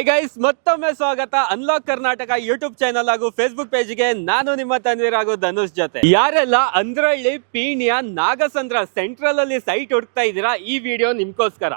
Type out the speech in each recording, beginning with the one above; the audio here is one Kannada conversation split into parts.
ಹಾಯ್ ಗೈಸ್, ಮತ್ತೊಮ್ಮೆ ಸ್ವಾಗತ ಅನ್ಲಾಕ್ ಕರ್ನಾಟಕ ಯೂಟ್ಯೂಬ್ ಚಾನಲ್ ಹಾಗೂ ಫೇಸ್ಬುಕ್ ಪೇಜ್ಗೆ. ನಾನು ನಿಮ್ಮ ತನ್ವೀರ್ ಹಾಗೂ ಧನುಷ್ ಜೊತೆ. ಯಾರೆಲ್ಲ ಅಂದ್ರಳ್ಳಿ, ಪೀಣ್ಯ, ನಾಗಸಂದ್ರ ಸೆಂಟ್ರಲ್ ಅಲ್ಲಿ ಸೈಟ್ ಹುಡುಕ್ತಾ ಇದ್ದೀರಾ, ಈ ವಿಡಿಯೋ ನಿಮ್ಗೋಸ್ಕರ.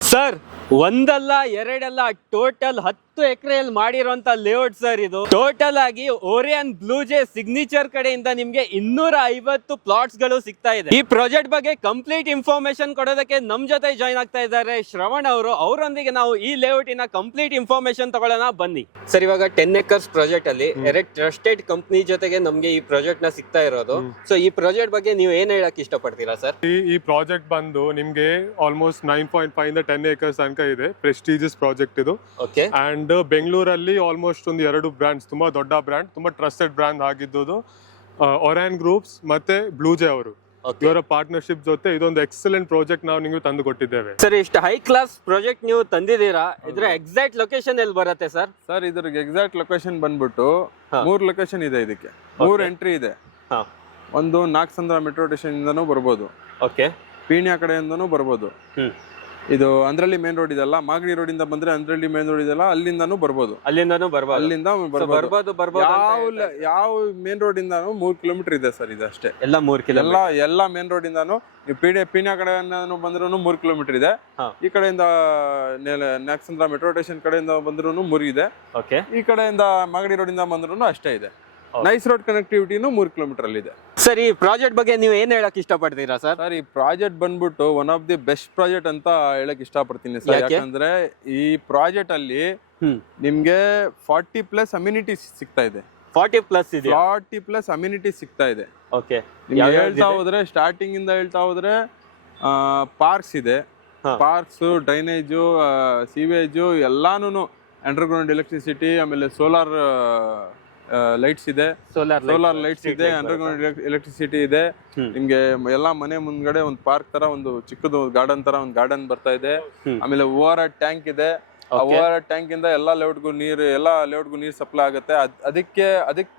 ಸರ್, ಒಂದಲ್ಲ ಎರಡಲ್ಲ, ಟೋಟಲ್ 10 ಎಕರೆಯಲ್ಲಿ ಮಾಡಿರುವಂತ ಲೇಔಟ್ ಸರ್ ಇದು. ಟೋಟಲ್ ಆಗಿ ಓರಿಯನ್ ಬ್ಲೂ ಜೇ ಸಿಗ್ನೇಚರ್ ಕಡೆಯಿಂದ ನಿಮ್ಗೆ 250 ಪ್ಲಾಟ್ಸ್ ಗಳು ಸಿಗ್ತಾ ಇದೆ. ಈ ಪ್ರಾಜೆಕ್ಟ್ ಬಗ್ಗೆ ಕಂಪ್ಲೀಟ್ ಇನ್ಫಾರ್ಮೇಶನ್ ಕೊಡೋದಕ್ಕೆ ನಮ್ ಜೊತೆ ಜಾಯ್ನ್ ಆಗ್ತಾ ಇದ್ದಾರೆ ಶ್ರವಣ್ ಅವರು. ಅವರೊಂದಿಗೆ ನಾವು ಈ ಲೇಔಟ್ ಇನ ಕಂಪ್ಲೀಟ್ ಇನ್ಫಾರ್ಮೇಶನ್ ತಗೊಳ್ಳೋಣ, ಬನ್ನಿ. ಸರ್, ಇವಾಗ 10 ಎಕರ್ಸ್ ಪ್ರಾಜೆಕ್ಟ್ ಅಲ್ಲಿ ಎರಡು ಟ್ರಸ್ಟೆಡ್ ಕಂಪ್ನಿ ಜೊತೆಗೆ ನಮ್ಗೆ ಈ ಪ್ರಾಜೆಕ್ಟ್ ನ ಸಿಗ್ತಾ ಇರೋದು. ಸೊ ಈ ಪ್ರಾಜೆಕ್ಟ್ ಬಗ್ಗೆ ನೀವು ಏನ್ ಹೇಳಕ್ ಇಷ್ಟಪಡ್ತೀರಾ ಸರ್? ಈ ಪ್ರಾಜೆಕ್ಟ್ ಬಂದು ನಿಮ್ಗೆ ಆಲ್ಮೋಸ್ಟ್ 9.5 ಇಂದ 10 ಎಕರ್ಸ್ ತನಕ ಇದೆ. ಪ್ರೆಸ್ಟೀಜಿಯಸ್ ಪ್ರಾಜೆಕ್ಟ್ ಇದು. ಓಕೆ. ಅಂಡ್ ಬೆಂಗಳೂರಲ್ಲಿ ಆಲ್ಮೋಸ್ಟ್ ಒಂದು 2 ಬ್ರ್ಯಾಂಡ್ಸ್, ತುಂಬಾ ದೊಡ್ಡ ಬ್ರ್ಯಾಂಡ್, ತುಂಬಾ ಟ್ರಸ್ಟೆಡ್ ಬ್ರ್ಯಾಂಡ್ ಆಗಿದ್ದು ಒರಾನ್ ಗ್ರೂಪ್ಸ್ ಮತ್ತೆ ಬ್ಲೂಜೆ ಅವರು. ಇವರ ಪಾರ್ಟ್ನರ್ಶಿಪ್ ಜೊತೆ ಇದೊಂದು ಎಕ್ಸಲೆಂಟ್ ಪ್ರಾಜೆಕ್ಟ್ ನಾವು ನಿಮಗೆ ತಂದು ಕೊಟ್ಟಿದ್ದೇವೆ. ಸರ್, ಇಷ್ಟು ಹೈ ಕ್ಲಾಸ್ ಪ್ರಾಜೆಕ್ಟ್ ನೀವು ತಂದಿದ್ದೀರಾ, ಇದ್ರ ಎಕ್ಸಾಕ್ಟ್ ಲೊಕೇಶನ್ ಎಲ್ಲಿ ಬರುತ್ತೆ ಸರ್? ಸರ್, ಇದ್ರ ಎಕ್ಸಾಕ್ಟ್ ಲೊಕೇಶನ್ ಬಂದ್ಬಿಟ್ಟು 3 ಲೊಕೇಶನ್ ಇದೆ. ಇದಕ್ಕೆ 3 ಎಂಟ್ರಿ ಇದೆ. ಒಂದು ನಾಗಸಂದ್ರ ಮೆಟ್ರೋ ಸ್ಟೇಷನ್ ಇಂದನೂ ಬರ್ಬೋದು. ಓಕೆ. ಪೀಣ್ಯ ಕಡೆಯಿಂದನೂ ಬರ್ಬೋದು. ಇದು ಅಂದ್ರಳ್ಳಿ ಮೇನ್ ರೋಡ್ ಇದೆಲ್ಲ, ಮಾಗಡಿ ರೋಡ್ ಇಂದ ಬಂದ್ರೆ ಅಂದ್ರಳ್ಳಿ ಮೇನ್ ರೋಡ್ ಇದೆಲ್ಲ, ಅಲ್ಲಿಂದಾನು ಬರ್ಬೋದು. ಅಲ್ಲಿಂದಾನು ಬರ್ಬೋದು. ಅಲ್ಲಿಂದ ಯಾವ ಮೇನ್ ರೋಡ್ ಇಂದಾನು 3 ಕಿಲೋಮೀಟರ್ ಇದೆ ಸರ್. ಇದು ಅಷ್ಟೇ. ಎಲ್ಲ 3 ಕಿಲೋಮೀಟರ್ ಎಲ್ಲ ಮೇನ್ ರೋಡ್ ಇಂದಾನು ಪೀಣ್ಯ ಕಡೆಯಿಂದ ಬಂದ್ರು 3 ಕಿಲೋಮೀಟರ್ ಇದೆ. ಈ ಕಡೆಯಿಂದ ನಾಗಸಂದ್ರ ಮೆಟ್ರೋ ಸ್ಟೇಷನ್ ಕಡೆಯಿಂದ ಬಂದ್ರು 3 ಇದೆ. ಓಕೆ. ಈ ಕಡೆಯಿಂದ ಮಾಗಡಿ ರೋಡ್ ಇಂದ ಬಂದ್ರು ಅಷ್ಟೇ ಇದೆ. ನೈಸ್ ರೋಡ್ ಕನೆಕ್ಟಿವಿಟಿನೂ 3 ಕಿಲೋಮೀಟರ್ ಅಲ್ಲಿ ಇದೆ. ಸರ್, ಈ ಪ್ರಾಜೆಕ್ಟ್ ಬಗ್ಗೆ ನೀವು ಏನ್ ಹೇಳಕ್ ಇಷ್ಟಪಡ್ತೀರಾ ಸರ್? ಸರ್, ಈ ಪ್ರಾಜೆಕ್ಟ್ ಬಂದ್ಬಿಟ್ಟು one of the best project ಅಂತ ಹೇಳಕ್ ಇಷ್ಟಪಡ್ತೀನಿ ಸರ್. ಯಾಕಂದ್ರೆ ಈ ಪ್ರಾಜೆಕ್ಟ್ ಅಲ್ಲಿ ನಿಮ್ಗೆ 40+ ಅಮ್ಯುನಿಟೀಸ್ ಸಿಗ್ತಾ ಇದೆ. 40+ ಅಮ್ಯುನಿಟೀಸ್ ಸಿಗ್ತಾ ಇದೆ. ಓಕೆ. ಹೇಳ್ತಾ ಹೋದ್ರೆ ಸ್ಟಾರ್ಟಿಂಗ್ ಇಂದ ಹೇಳ್ತಾ ಹೋದ್ರೆ ಪಾರ್ಕ್ಸ್ ಇದೆ. ಪಾರ್ಕ್ಸ್, ಡ್ರೈನೇಜು, ಸೀವೇಜು ಎಲ್ಲಾನು, ಅಂಡರ್ಗ್ರೌಂಡ್ ಎಲೆಕ್ಟ್ರಿಸಿಟಿ, ಆಮೇಲೆ ಸೋಲಾರ್ ಲೈಟ್ಸ್ ಇದೆ. ಸೋಲಾರ್ ಲೈಟ್ಸ್ ಇದೆ, ಅಂಡರ್ಗ್ರೌಂಡ್ ಎಲೆಕ್ಟ್ರಿಸಿಟಿ ಇದೆ. ನಿಮ್ಗೆ ಎಲ್ಲಾ ಮನೆ ಮುಂದ್ಗಡೆ ಒಂದು ಪಾರ್ಕ್ ತರ, ಒಂದು ಚಿಕ್ಕದು ಗಾರ್ಡನ್ ತರ ಒಂದು ಗಾರ್ಡನ್ ಬರ್ತಾ ಇದೆ. ಆಮೇಲೆ ಓವರ್ ಟ್ಯಾಂಕ್ ಇದೆ. ಓವರ್ ಟ್ಯಾಂಕ್ ಇಂದ ಎಲ್ಲಾ ಲೇಔಟ್ಗೂ ನೀರು ಸಪ್ಲೈ ಆಗುತ್ತೆ. ಅದಕ್ಕೆ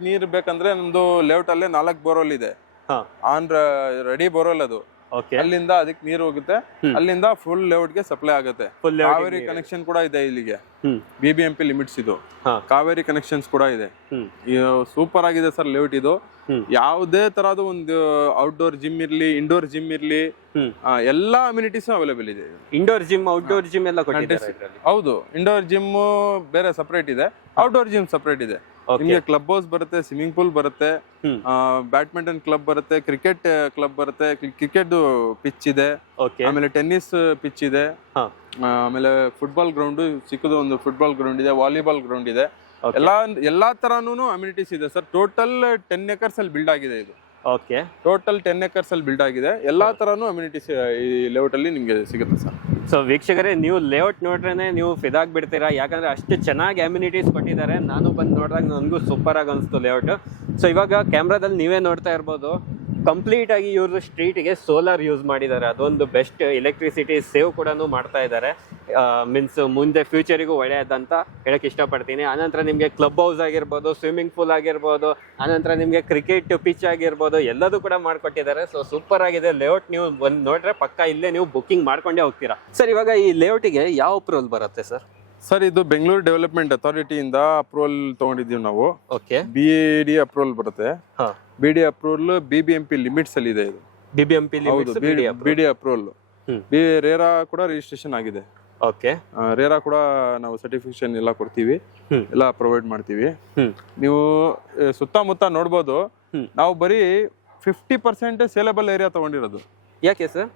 ನೀರ್ ಬೇಕಂದ್ರೆ ನಮ್ದು ಲೇಔಟ್ ಅಲ್ಲೇ 4 ಬೋರ್ವೆಲ್ ಇದೆ. ಆನ್ ರೆಡಿ ಬೋರ್ವೆಲ್ ಅದು. ಅಲ್ಲಿಂದ ಅದಕ್ಕೆ ನೀರು ಹೋಗುತ್ತೆ. ಅಲ್ಲಿಂದ ಫುಲ್ ಲೇಔಟ್ ಗೆ ಸಪ್ಲೈ ಆಗುತ್ತೆ. ಕಾವೇರಿ ಕನೆಕ್ಷನ್ ಕೂಡ ಇದೆ ಇಲ್ಲಿಗೆ. BBMP ಲಿಮಿಟ್ಸ್ ಇದು. ಕಾವೇರಿ ಕನೆಕ್ಷನ್ಸ್ ಕೂಡ ಇದೆ. ಸೂಪರ್ ಆಗಿದೆ ಸರ್ ಲೇಔಟ್ ಇದು. ಯಾವುದೇ ತರಹದ ಒಂದು ಔಟ್ಡೋರ್ ಜಿಮ್ ಇರ್ಲಿ, ಇಂಡೋರ್ ಜಿಮ್ ಇರ್ಲಿ, ಎಲ್ಲಾ ಅಮ್ಯುನಿಟೀಸ್ ಅವೈಲೇಬಲ್ ಇದೆ. ಇಂಡೋರ್ ಜಿಮ್, ಔಟ್ಡೋರ್ ಜಿಮ್ ಎಲ್ಲ ಕೊಟ್ಟಿದ್ದಾರೆ. ಹೌದು, ಇಂಡೋರ್ ಜಿಮ್ ಬೇರೆ ಸಪರೇಟ್ ಇದೆ, ಔಟ್ಡೋರ್ ಜಿಮ್ ಸಪರೇಟ್ ಇದೆ. ನಿಮಗೆ ಕ್ಲಬ್ ಹೌಸ್ ಬರುತ್ತೆ, ಸ್ವಿಮ್ಮಿಂಗ್ ಪೂಲ್ ಬರುತ್ತೆ, ಬ್ಯಾಡ್ಮಿಂಟನ್ ಕ್ಲಬ್ ಬರುತ್ತೆ, ಕ್ರಿಕೆಟ್ ಕ್ಲಬ್ ಬರುತ್ತೆ, ಕ್ರಿಕೆಟ್ ಪಿಚ್ ಇದೆ, ಆಮೇಲೆ ಟೆನ್ನಿಸ್ ಪಿಚ್ ಇದೆ, ಆಮೇಲೆ ಫುಟ್ಬಾಲ್ ಗ್ರೌಂಡ್, ಚಿಕ್ಕದು ಒಂದು ಫುಟ್ಬಾಲ್ ಗ್ರೌಂಡ್ ಇದೆ, ವಾಲಿಬಾಲ್ ಗ್ರೌಂಡ್ ಇದೆ. ಎಲ್ಲಾ ತರಾನು ಅಮ್ಯುನಿಟೀಸ್ ಇದೆ ಸರ್. ಟೋಟಲ್ 10 ಎಕರ್ಸ್ ಅಲ್ಲಿ ಬಿಲ್ಡ್ ಆಗಿದೆ ಇದು. ಓಕೆ. ಟೋಟಲ್ 10 ಎಕರ್ಸ್ ಅಲ್ಲಿ ಬಿಲ್ಡ್ ಆಗಿದೆ. ಎಲ್ಲಾ ತರಾನು ಅಮ್ಯುನಿಟೀಸ್ ಈ ಲೇಔಟ್ ಅಲ್ಲಿ ನಿಮ್ಗೆ ಸಿಗುತ್ತೆ ಸರ್. ಸೊ ವೀಕ್ಷಕರೇ, ನೀವು ಲೇಔಟ್ ನೋಡ್ರೇನೆ ನೀವು ಫಿದಾಗ್ ಬಿಡ್ತೀರಾ. ಯಾಕಂದ್ರೆ ಅಷ್ಟು ಚೆನ್ನಾಗಿ ಅಮ್ಯುನಿಟೀಸ್ ಕೊಟ್ಟಿದ್ದಾರೆ. ನಾನು ಬಂದು ನೋಡಿದಾಗ ನನಗೂ ಸೂಪರ್ ಆಗಿ ಅನಿಸ್ತು ಲೇಔಟ್. ಸೊ ಇವಾಗ ಕ್ಯಾಮ್ರಾದಲ್ಲಿ ನೀವೇ ನೋಡ್ತಾ ಇರ್ಬೋದು, ಕಂಪ್ಲೀಟ್ ಆಗಿ ಇವರು ಸ್ಟ್ರೀಟ್ಗೆ ಸೋಲಾರ್ ಯೂಸ್ ಮಾಡಿದ್ದಾರೆ. ಅದೊಂದು ಬೆಸ್ಟ್ ಎಲೆಕ್ಟ್ರಿಸಿಟಿ ಸೇವ್ ಕೂಡ ಮಾಡ್ತಾ ಇದ್ದಾರೆ. ಮೀನ್ಸ್ ಮುಂದೆ ಫ್ಯೂಚರಿಗೂ ಒಳ್ಳೆಯದಂತ ಹೇಳಕ್ ಇಷ್ಟಪಡ್ತೀನಿ. ಆನಂತರ ನಿಮಗೆ ಕ್ಲಬ್ ಹೌಸ್ ಆಗಿರ್ಬೋದು, ಸ್ವಿಮ್ಮಿಂಗ್ ಪೂಲ್ ಆಗಿರ್ಬೋದು, ಆನಂತರ ನಿಮಗೆ ಕ್ರಿಕೆಟ್ ಪಿಚ್ ಆಗಿರ್ಬೋದು, ಎಲ್ಲದೂ ಕೂಡ ಮಾಡ್ಕೊಟ್ಟಿದ್ದಾರೆ. ಸೊ ಸೂಪರ್ ಆಗಿದೆ ಲೇಔಟ್. ನೀವು ಬಂದು ನೋಡ್ರೆ ಪಕ್ಕ ಇಲ್ಲೇ ನೀವು ಬುಕ್ಕಿಂಗ್ ಮಾಡ್ಕೊಂಡೇ ಹೋಗ್ತೀರಾ. ಸರ್, ಇವಾಗ ಈ ಲೇಔಟಿಗೆ ಯಾವ ಅಪ್ರೂವಲ್ ಬರುತ್ತೆ ಸರ್? ಸರ್, ಇದು ಬೆಂಗಳೂರು ಡೆವಲಪ್ಮೆಂಟ್ ಅಥಾರಿಟಿ ಇಂದ ಅಪ್ರೂವಲ್ ತಗೊಂಡಿದೀವಿ ನಾವು. ಓಕೆ. BAD ಅಪ್ರೂವಲ್ ಬರುತ್ತೆ. BD ಅಪ್ರೂವಲ್ BBMP ಲಿಮಿಟ್ಸ್ ಅಲ್ಲಿ ಇದೆ. ಇದು BBMP limits, BD approval. RERA ಕೂಡ ರಿಜಿಸ್ಟ್ರೇಷನ್ ಆಗಿದೆ. ಓಕೆ. ರೇರಾ ಕೂಡ ನಾವು ಸರ್ಟಿಫಿಕೇಶನ್ ಎಲ್ಲ ಕೊಡ್ತೀವಿ, ಎಲ್ಲ ಪ್ರೊವೈಡ್ ಮಾಡ್ತೀವಿ. ನೀವು ಸುತ್ತಮುತ್ತ ನೋಡ್ಬೋದು, ನಾವು ಬರೀ 50% ಸೇಲೆಬಲ್ ಏರಿಯಾ ತಗೊಂಡಿರೋದು. ಯಾಕೆ ಸರ್?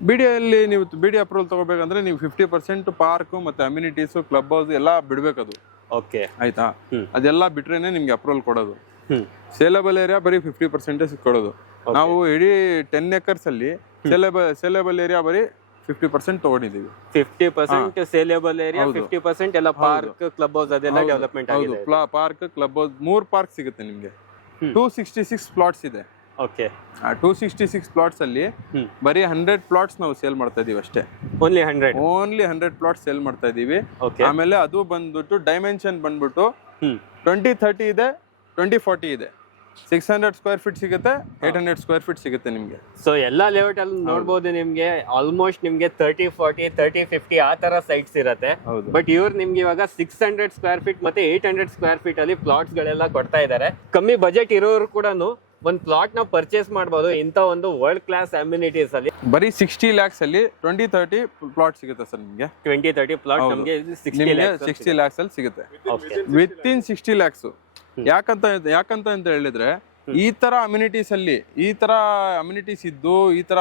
ಬಿಡಿಯಲ್ಲಿ ನೀವು ಬಿಡಿ ಅಪ್ರೂವಲ್ ತಗೋಬೇಕಂದ್ರೆ ನೀವು 50% ಪಾರ್ಕ್ ಮತ್ತೆ ಅಮ್ಯುನಿಟೀಸ್, ಕ್ಲಬ್ ಹೌಸ್ ಎಲ್ಲ ಬಿಡ್ಬೇಕದು. ಓಕೆ. ಆಯ್ತಾ. ಹ್ಮ್. ಅದೆಲ್ಲ ಬಿಟ್ರೇನೆ ನಿಮ್ಗೆ ಅಪ್ರೂವಲ್ ಕೊಡೋದು. ಹ್ಮ್. ಸೇಲೆಬಲ್ ಏರಿಯಾ ಬರೀ 50% ಕೊಡೋದು. ನಾವು ಇಡೀ 10 acres ಅಲ್ಲಿ ಸೇಲೆಬಲ್ ಏರಿಯಾ ಬರೀ 50% ತಗೊಂಡಿದೀವಿ. 50% ಸೇಲೇಬಲ್ ಏರಿಯಾ, 50% ಎಲ್ಲ ಪಾರ್ಕ್, ಕ್ಲಬ್ ಹೌಸ್ ಅದೆಲ್ಲ ಡೆವಲಪ್ಮೆಂಟ್ ಹೌದು, ಆಗಿದೆ. ಪಾರ್ಕ್, ಕ್ಲಬ್ ಹೌಸ್ 3 ಪಾರ್ಕ್ ಸಿಗುತ್ತೆ ನಿಮ್ಗೆ. 266 ಪ್ಲಾಟ್ಸ್ ಇದೆ. ಓಕೆ. ಆ 266 ಪ್ಲಾಟ್ಸ್ ಅಲ್ಲಿ ಬರೀ 100 ಪ್ಲಾಟ್ಸ್ ನಾವು ಸೇಲ್ ಮಾಡ್ತಾ ಇದೀವಿ ಅಷ್ಟೇ. ಓನ್ಲಿ 100? ಓನ್ಲಿ 100 ಪ್ಲಾಟ್ಸ್ ಸೇಲ್ ಮಾಡ್ತಾ ಇದೀವಿ. ಓಕೆ. ಆಮೇಲೆ ಅದು ಬಂದ್ಬಿಟ್ಟು ಡೈಮೆನ್ಷನ್ ಬಂದ್ಬಿಟ್ಟು 2030 ಇದೆ, 2040 ಇದೆ. 600 ಸ್ಕ್ವೇರ್ ಫೀಟ್ ಸಿಗುತ್ತೆ, 800 ಸ್ಕ್ವೇರ್ ಫೀಟ್ ಸಿಗುತ್ತೆ ನಿಮ್ಗೆ. ಸೊ ಎಲ್ಲಾ ಲೇಔಟ್ ಅಲ್ಲಿ ನೋಡ್ಬೋದು ನಿಮ್ಗೆ ಆಲ್ಮೋಸ್ಟ್ ನಿಮ್ಗೆ 30, 40, 30, 50 ಆ ತರ ಸೈಟ್ಸ್ ಇರತ್ತೆ. ಬಟ್ ಇವ್ರು ನಿಮ್ಗೆ ಇವಾಗ 600 ಸ್ಕ್ವೇರ್ ಫೀಟ್ ಮತ್ತೆ 800 ಸ್ಕ್ವೇರ್ ಫೀಟ್ ಅಲ್ಲಿ ಪ್ಲಾಟ್ಸ್ ಗಳೆಲ್ಲ ಕೊಡ್ತಾ ಇದ್ದಾರೆ. ಕಮ್ಮಿ ಬಜೆಟ್ ಇರೋರು ಕೂಡ ಒಂದ್ ಪ್ಲಾಟ್ ನ ಪರ್ಚೇಸ್ ಮಾಡಬಹುದು ಇಂತ ಒಂದು ವರ್ಲ್ಡ್ ಕ್ಲಾಸ್ ಅಮ್ಯುನಿಟೀಸ್ ಅಲ್ಲಿ. ಬರೀ 60 lakhs ಅಲ್ಲಿ 20-30 ಪ್ಲಾಟ್ ಸಿಗುತ್ತೆ ಸರ್ ನಿಮ್ಗೆ. 20-30 ಪ್ಲಾಟ್ ನಮ್ಗೆ 60 lakhs ಅಲ್ಲಿ ಸಿಗುತ್ತೆ. With in 60 lakhs. ಯಾಕಂತ ಅಂತ ಹೇಳಿದ್ರೆ ಈ ತರ ಅಮ್ಯುನಿಟೀಸ್ ಅಲ್ಲಿ ಈ ತರ ಅಮ್ಯುನಿಟೀಸ್ ಇದ್ದು ಈ ತರ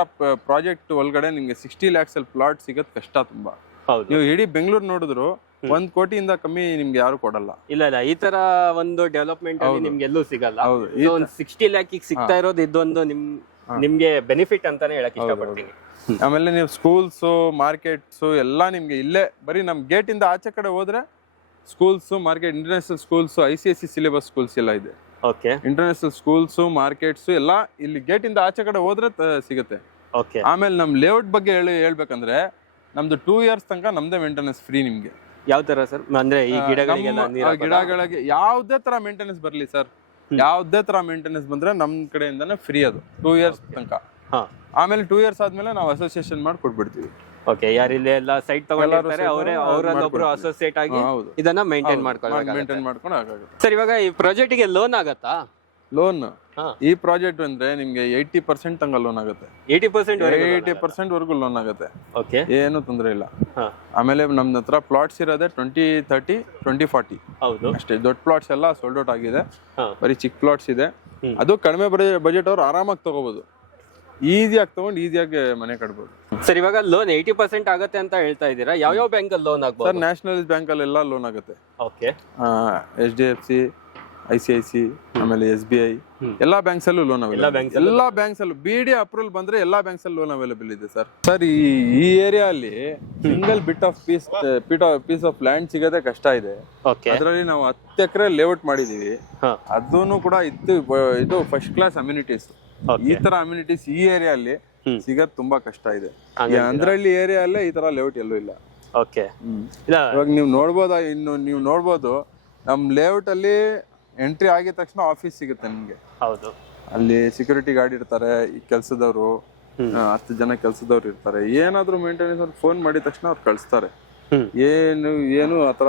ಪ್ರಾಜೆಕ್ಟ್ ಒಳಗಡೆ ನಿಮ್ಗೆ 60 lakhs ಅಲ್ಲಿ ಪ್ಲಾಟ್ ಸಿಗೋದ್ ಕಷ್ಟ ತುಂಬಾ. ನೀವು ಇಡೀ ಬೆಂಗಳೂರು ನೋಡಿದ್ರು 1 ಕೋಟಿಯಿಂದ ಕಮ್ಮಿ ನಿಮ್ಗೆ ಯಾರು ಕೊಡಲ್ಲ. ಇಲ್ಲ ಈ ತರ ಒಂದು ಡೆವಲಪ್ಮೆಂಟ್ ಅಲ್ಲಿ ನಿಮ್ಗೆ ಎಲ್ಲೂ ಸಿಗಲ್ಲ. ಒಂದು 60 lakh ಸಿಗ್ತಾ ಇರೋದು ಇದೊಂದು ನಿಮ್ಗೆ ಬೆನಿಫಿಟ್ ಅಂತಾನೆ ಹೇಳಕ್ ಇಷ್ಟಪಡ್ತೀನಿ. ಆಮೇಲೆ ನೀವು ಸ್ಕೂಲ್ಸ್, ಮಾರ್ಕೆಟ್ಸ್ ಎಲ್ಲ ನಿಮ್ಗೆ ಇಲ್ಲೇ ಬರೀ ನಮ್ ಗೇಟ್ ಇಂದ ಆಚೆ ಕಡೆ ಹೋದ್ರೆ schools, market, international schools, ICSE syllabus schools ಎಲ್ಲ ಇದೆ. ಓಕೆ. ಇಂಟರ್ನ್ಯಾಷನಲ್ ಸ್ಕೂಲ್ಸ್, ಮಾರ್ಕೆಟ್ಸ್ ಎಲ್ಲ ಇಲ್ಲಿ ಗೇಟ್ ಇಂದ ಆಚೆ ಕಡೆ ಹೋದ್ರೆ ಸಿಗುತ್ತೆ. ಓಕೆ. ಆಮೇಲೆ ನಮ್ ಲೇಔಟ್ ಬಗ್ಗೆ ಹೇಳ್ಬೇಕಂದ್ರೆ ನಮ್ದು 2 years ತನಕ ನಮ್ದೇ ಮೇಂಟೆನೆನ್ಸ್ ಫ್ರೀ ನಿಮ್ಗೆ. ಯಾವ ತರ ಸರ್? ಅಂದ್ರೆ ಈ ಗಿಡಗಳಿಗೆ ಯಾವ್ದೇ ತರ ಮೇಂಟೆನೆನ್ಸ್ ಬರ್ಲಿ ಸರ್, ಯಾವ್ದೇ ತರ ಮೇಂಟೆನೆನ್ಸ್ ಬಂದ್ರೆ ನಮ್ ಕಡೆಯಿಂದಾನೆ ಫ್ರೀ ಅದು 2 years ತನಕ. ಆಮೇಲೆ 2 years ಆದ್ಮೇಲೆ ನಾವು ಅಸೋಸಿಯೇಷನ್ ಮಾಡಿ ಕೊಟ್ಬಿಡ್ತೀವಿ. ಓಕೆ. ಯಾರಿಲ್ಲಿ ಎಲ್ಲ ಸೈಟ್ ತಗೊಂಡಿರ್ತಾರೆ ಅವರಲ್ಲೊಬ್ರು ಅಸೋಸಿಯೇಟ್ ಆಗಿ ಇದನ್ನ ಮೇಂಟೈನ್ ಮಾಡ್ಕೊಂಡು ಆಗುತ್ತೆ. ಸರ್ ಇವಾಗ ಈ ಪ್ರಾಜೆಕ್ಟ್ ಗೆ ಲೋನ್ ಆಗತ್ತಾ? ಲೋನ್ ಈ ಪ್ರಾಜೆಕ್ಟ್ ಅಂದ್ರೆ ನಿಮ್ಗೆ 80% ತನಕ ಲೋನ್ ಆಗುತ್ತೆ. 80% ವರೆಗೂ ಲೋನ್ ಆಗುತ್ತೆ. ಓಕೆ. ಏನು ತೊಂದರೆ ಇಲ್ಲ. ಆಮೇಲೆ ನಮ್ ಹತ್ರ ಪ್ಲಾಟ್ಸ್ ಇರೋದೇ 20-30, 20-40 ಅಷ್ಟೇ. ದೊಡ್ಡ ಪ್ಲಾಟ್ಸ್ ಎಲ್ಲ ಸೋಲ್ಡ್ ಔಟ್ ಆಗಿದೆ. ಬರೀ ಚಿಕ್ಕ ಪ್ಲಾಟ್ಸ್ ಇದೆ. ಅದು ಕಡಿಮೆ ಬಜೆಟ್ ಅವ್ರು ಆರಾಮಾಗಿ ತಗೋಬಹುದು. ಈಸಿಯಾಗಿ ತಗೊಂಡು ಈಸಿಯಾಗಿ ಮನೆ ಕಟ್ಬೋದು. ಸರ್ ಇವಾಗ ಲೋನ್ 80% ಆಗುತ್ತೆ ಅಂತ ಹೇಳ್ತಾ ಇದ್ದೀರಾ. ಯಾವ ಬ್ಯಾಂಕ್ ಅಲ್ಲಿ ಲೋನ್ ಆಗ್ಬೋದು? ಸರ್ ನ್ಯಾಷನಲೈಸ್ ಬ್ಯಾಂಕ್ ಅಲ್ಲಿ ಎಲ್ಲ ಲೋನ್ ಆಗುತ್ತೆ. ಓಕೆ. HDFC, ICICI, ಆಮೇಲೆ SBI ಎಲ್ಲಾ ಬ್ಯಾಂಕ್ಸ್ ಅಲ್ಲೂ ಲೋನ್ ಅವೈಲೇಬಲ್. ಎಲ್ಲಾ ಬ್ಯಾಂಕ್ಸ್ ಅಲ್ಲೂ BD ಅಪ್ರೂವಲ್ ಬಂದ್ರೆ ಎಲ್ಲಾ ಬ್ಯಾಂಕ್ಸ್ ಅಲ್ಲಿ ಲೋನ್ ಅವೈಲೇಬಲ್ ಇದೆ ಸರ್. ಸರ್ ಈ ಏರಿಯಾ ಅಲ್ಲಿ ಸಿಂಗಲ್ ಪೀಸ್ ಆಫ್ ಲ್ಯಾಂಡ್ ಸಿಗೋದೇ ಕಷ್ಟ ಇದೆ. ಅದರಲ್ಲಿ ನಾವು 10 ಎಕರೆ ಲೇಔಟ್ ಮಾಡಿದೀವಿ. ಅದನ್ನು ಕೂಡ ಇದು ಫಸ್ಟ್ ಕ್ಲಾಸ್ ಅಮ್ಯುನಿಟೀಸ್. ಈ ತರ ಅಮ್ಯುನಿಟೀಸ್ ಈ ಏರಿಯಾ ಅಲ್ಲಿ ಸಿಗೋದ್ ತುಂಬಾ ಕಷ್ಟ ಇದೆ. ಅಂದ್ರಳ್ಳಿ ಏರಿಯಾ ಅಲ್ಲೇ ಈ ತರ ಲೇಔಟ್ ಎಲ್ಲೂ ಇಲ್ಲ. ಓಕೆ. ಇವಾಗ ನೀವು ನೋಡ್ಬೋದು ನಮ್ ಲೇಔಟ್ ಅಲ್ಲಿ ಎಂಟ್ರಿ ಆಗಿದ ತಕ್ಷಣ ಆಫೀಸ್ ಸಿಗುತ್ತೆ ನಿಮ್ಗೆ. ಹೌದು. ಅಲ್ಲಿ ಸೆಕ್ಯೂರಿಟಿ ಗಾರ್ಡ್ ಇರ್ತಾರೆ, ಈ ಕೆಲಸದವರು 10 ಜನ ಕೆಲಸದವ್ರು ಇರ್ತಾರೆ. ಏನಾದ್ರು ಮೇಂಟೆನೆನ್ಸ್ ಫೋನ್ ಮಾಡಿದ ತಕ್ಷಣ ಅವ್ರು ಕಳಿಸ್ತಾರೆ. ಏನು ಆತರ